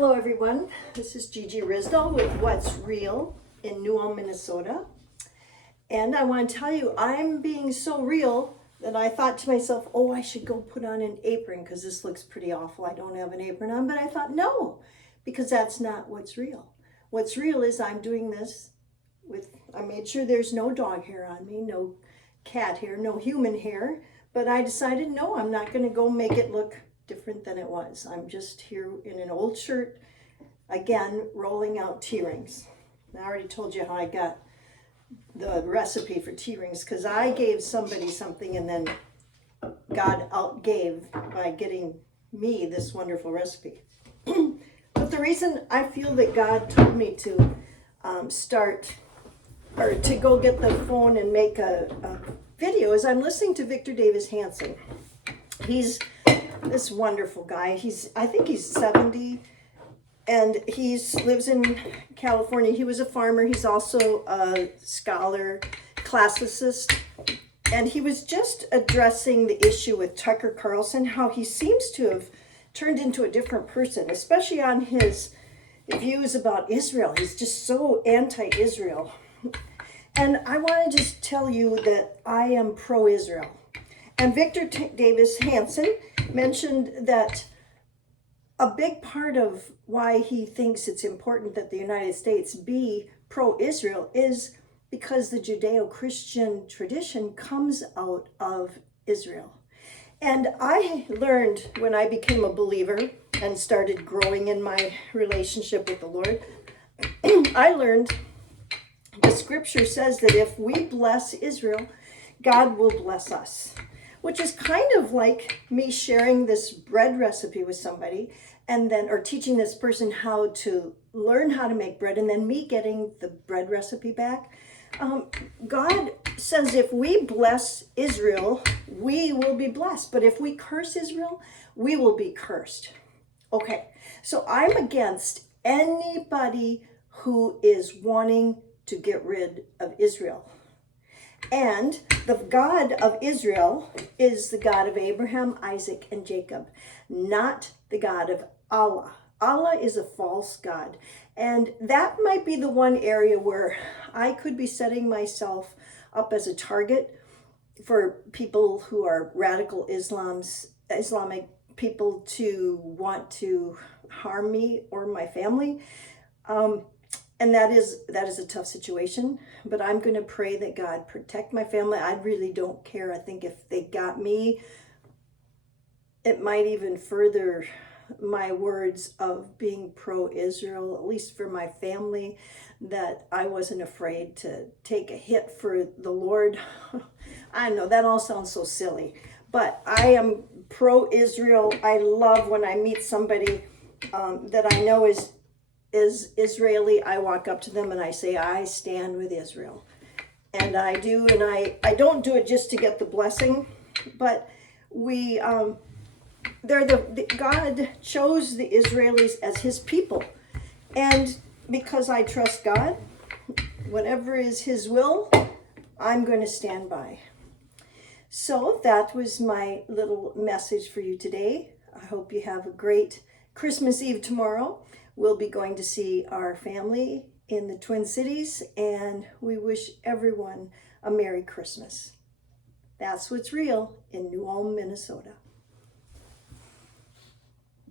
Hello everyone, this is Gigi Risdall with What's Real in New Ulm, Minnesota. And I want to tell you, I'm being so real that I thought to myself, oh, I should go put on an apron because this looks pretty awful. I don't have an apron on, but I thought, no, because that's not what's real. What's real is I'm doing this I made sure there's no dog hair on me, no cat hair, no human hair, but I decided, no, I'm not going to go make it look different than it was. I'm just here in an old shirt, again, rolling out tea rings. I already told you how I got the recipe for tea rings, because I gave somebody something and then God outgave by getting me this wonderful recipe. But the reason I feel that God told me to start, or to go get the phone and make a video, is I'm listening to Victor Davis Hanson. He's this wonderful guy. I think he's 70, and lives in California. He was a farmer. He's also a scholar, classicist, and he was just addressing the issue with Tucker Carlson, how he seems to have turned into a different person, especially on his views about Israel. He's just so anti-Israel. And I want to just tell you that I am pro-Israel. And Victor Davis Hanson mentioned that a big part of why he thinks it's important that the United States be pro-Israel is because the Judeo-Christian tradition comes out of Israel. And I learned when I became a believer and started growing in my relationship with the Lord, I learned the scripture says that if we bless Israel, God will bless us. Which is kind of like me sharing this bread recipe with somebody or teaching this person how to learn how to make bread, and then me getting the bread recipe back. God says if we bless Israel, we will be blessed. But if we curse Israel, we will be cursed. Okay, so I'm against anybody who is wanting to get rid of Israel. And the God of Israel is the God of Abraham, Isaac, and Jacob, not the God of Allah. Allah is a false God. And that might be the one area where I could be setting myself up as a target for people who are radical Islamic people to want to harm me or my family. And that is a tough situation, but I'm going to pray that God protect my family. I really don't care. I think if they got me, it might even further my words of being pro-Israel, at least for my family, that I wasn't afraid to take a hit for the Lord. I know that all sounds so silly, but I am pro-Israel. I love when I meet somebody that I know is Israeli. I walk up to them and I say, I stand with Israel. And I do, and I don't do it just to get the blessing, but God chose the Israelis as his people. And because I trust God, whatever is his will, I'm going to stand by. So that was my little message for you today. I hope you have a great Christmas Eve tomorrow. We'll be going to see our family in the Twin Cities, and we wish everyone a Merry Christmas. That's what's real in New Ulm, Minnesota.